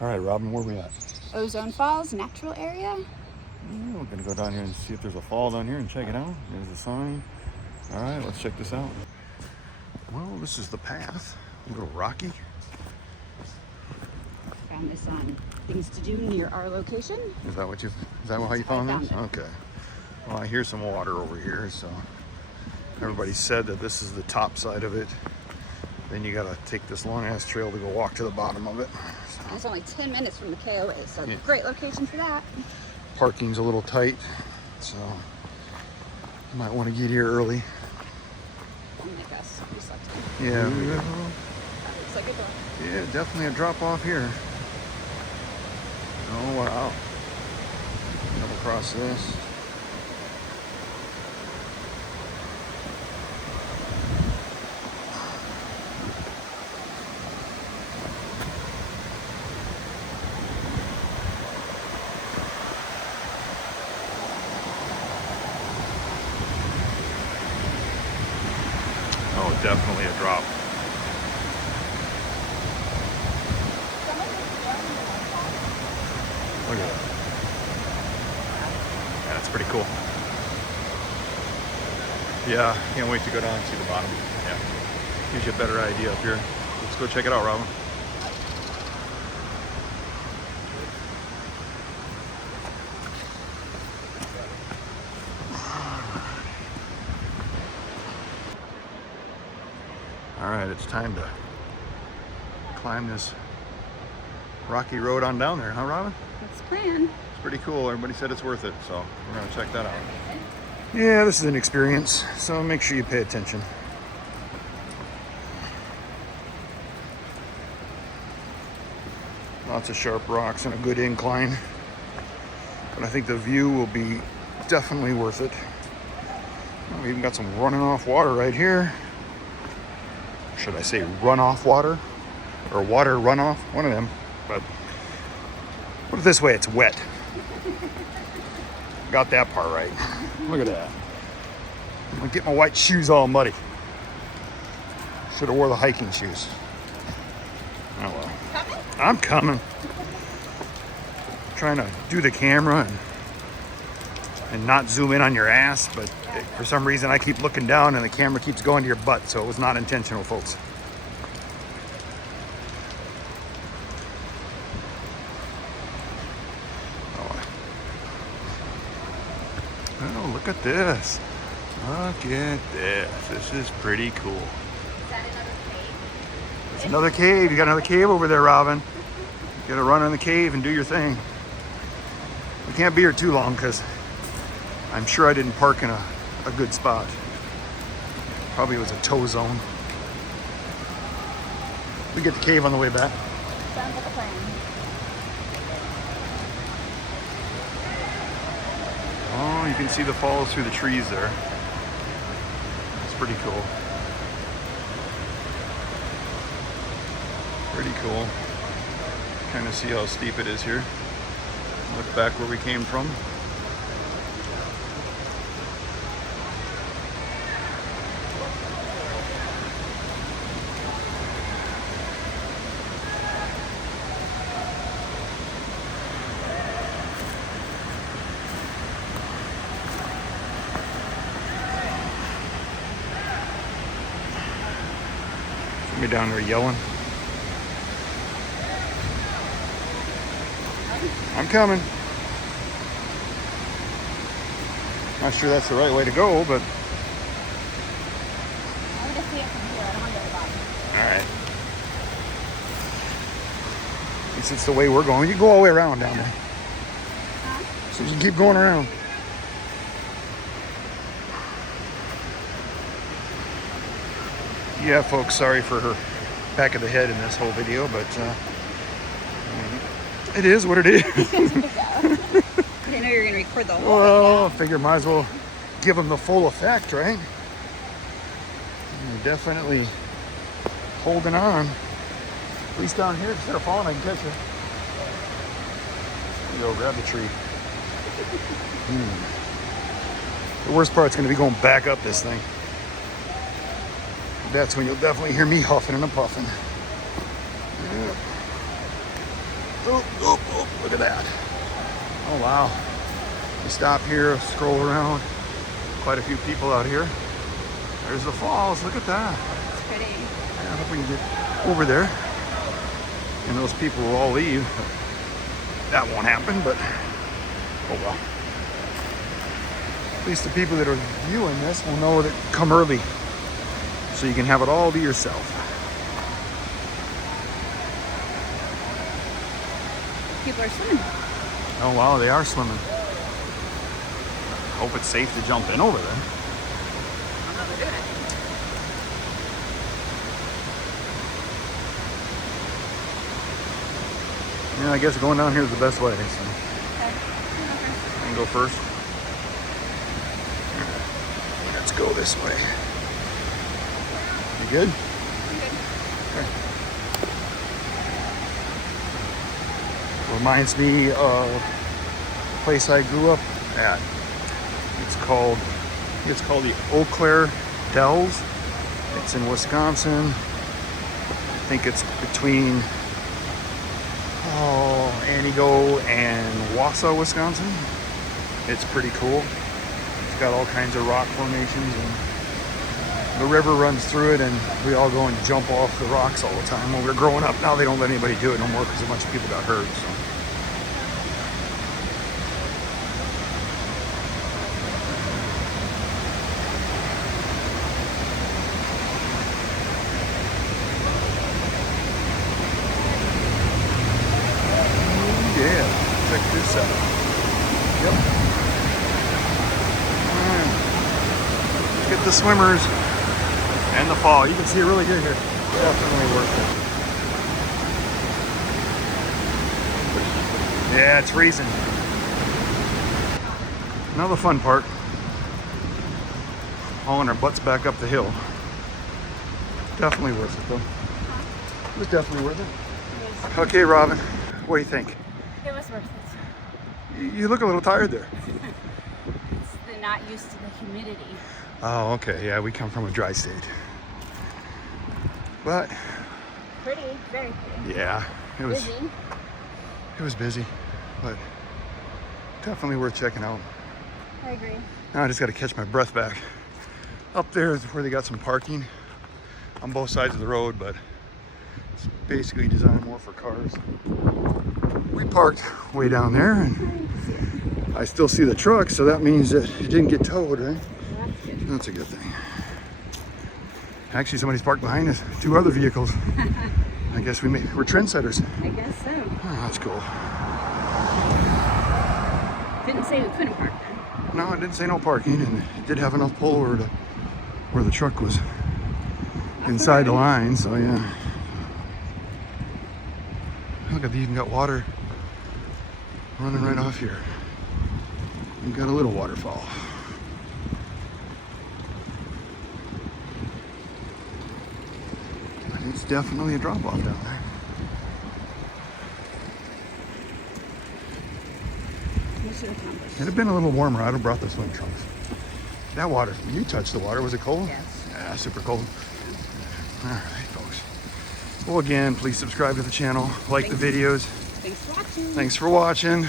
All right, Robin, where are we at? Ozone Falls, natural area. Yeah, we're gonna go down here and see if there's a fall down here and check it out. There's a sign. All right, let's check this out. Well, this is the path. A little rocky. Found this on things to do near our location. Is that how you found this? Okay. Well, I hear some water over here, so everybody said that this is the top side of it. Then you gotta take this long ass trail to go walk to the bottom of it. So. And it's only 10 minutes from the KOA, so yeah. Great location for that. Parking's a little tight, so you might want to get here early. Make us select. Yeah. That looks like a drop. Yeah, definitely a drop off here. Oh wow. Come across this. Oh, definitely a drop. Look at that. Yeah, that's pretty cool. Yeah, can't wait to go down and see the bottom. Yeah, gives you a better idea up here. Let's go check it out, Robin. All right, it's time to climb this rocky road on down there, huh, Robin? That's the plan. It's pretty cool. Everybody said it's worth it, so we're gonna check that out. Yeah, this is an experience, so make sure you pay attention. Lots of sharp rocks and a good incline, but I think the view will be definitely worth it. Oh, we even got some running off water right here. Should I say runoff water or water runoff? One of them. But put it this way, it's wet. Got that part right. Look at that. I'm gonna get my white shoes all muddy. Should have wore the hiking shoes. Oh well. I'm coming. Trying to do the camera and not zoom in on your ass, but for some reason I keep looking down and the camera keeps going to your butt, so it was not intentional, folks. Oh, look at this. Look at this. This is pretty cool. Is that another cave? It's another cave. You got another cave over there, Robin. You gotta run in the cave and do your thing. We can't be here too long because I'm sure I didn't park in a good spot. Probably was a tow zone. We get the cave on the way back. Sounds like a plan. Oh, you can see the falls through the trees there. It's pretty cool. Pretty cool. Kind of see how steep it is here. Look back where we came from. Me down there yelling. I'm coming. Not sure that's the right way to go, but. I'm gonna see it from here. I don't want to go to the bottom. All right. At least it's the way we're going. You go all the way around down there. So you can keep going around. Yeah, folks, sorry for her back of the head in this whole video, but it is what it is. I know you're going to record the whole Well, I figure might as well give them the full effect, right? You're definitely holding on. At least down here, instead of falling, I can catch you. There you go, grab the tree. The worst part's going to be going back up this thing. That's when you'll definitely hear me huffing and puffing. Yeah. Oh, oh, oh, look at that. Oh, wow. You stop here, scroll around. Quite a few people out here. There's the falls. Look at that. It's pretty. I hope we can get over there. And those people will all leave. That won't happen, but oh well. At least the people that are viewing this will know that come early, so you can have it all to yourself. People are swimming. Oh wow, they are swimming. Hope it's safe to jump in over there. I don't know they're doing it. Yeah, I guess going down here is the best way. So Okay. I can go first. Let's go this way. You good? Okay. Reminds me of a place I grew up at. It's called the Eau Claire Dells. It's in Wisconsin. I think it's between Antigo and Wausau, Wisconsin. It's pretty cool. It's got all kinds of rock formations, and the river runs through it, and we all go and jump off the rocks all the time when we were growing up. Now they don't let anybody do it no more because a bunch of people got hurt. So. Yeah, check this out. Yep. Alright. Get the swimmers and the fall. You can see it really good here. Definitely worth it. Yeah, it's freezing. Now the fun part. Hauling our butts back up the hill. Definitely worth it though. It was definitely worth it. Okay, Robin, what do you think? It was worth it. You look a little tired there. It's the not used to the humidity. Oh, okay. Yeah, we come from a dry state. But Pretty, very pretty. yeah, it was Busy. it was busy, but definitely worth checking out. I agree. Now I just got to catch my breath back. Up there is where they got some parking on both sides of the road, but it's basically designed more for cars. We parked way down there, and I still see the truck, so that means that it didn't get towed, right? That's a good thing. Actually, somebody's parked behind us. 2 other vehicles. I guess we're trendsetters. I guess so. Oh, that's cool. Didn't say we couldn't park there. No, it didn't say no parking, and it did have enough pull where the truck was inside the line, so yeah. Look, I've even got water running right off here. We've got a little waterfall. And it's definitely a drop off down there. Mission accomplished. It'd have been a little warmer. I'd have brought the swim trunks. That water, you touched the water. Was it cold? Yes. Yeah, super cold. All right, folks. Well, again, please subscribe to the channel, like the videos. Thanks for watching. Thanks for watching.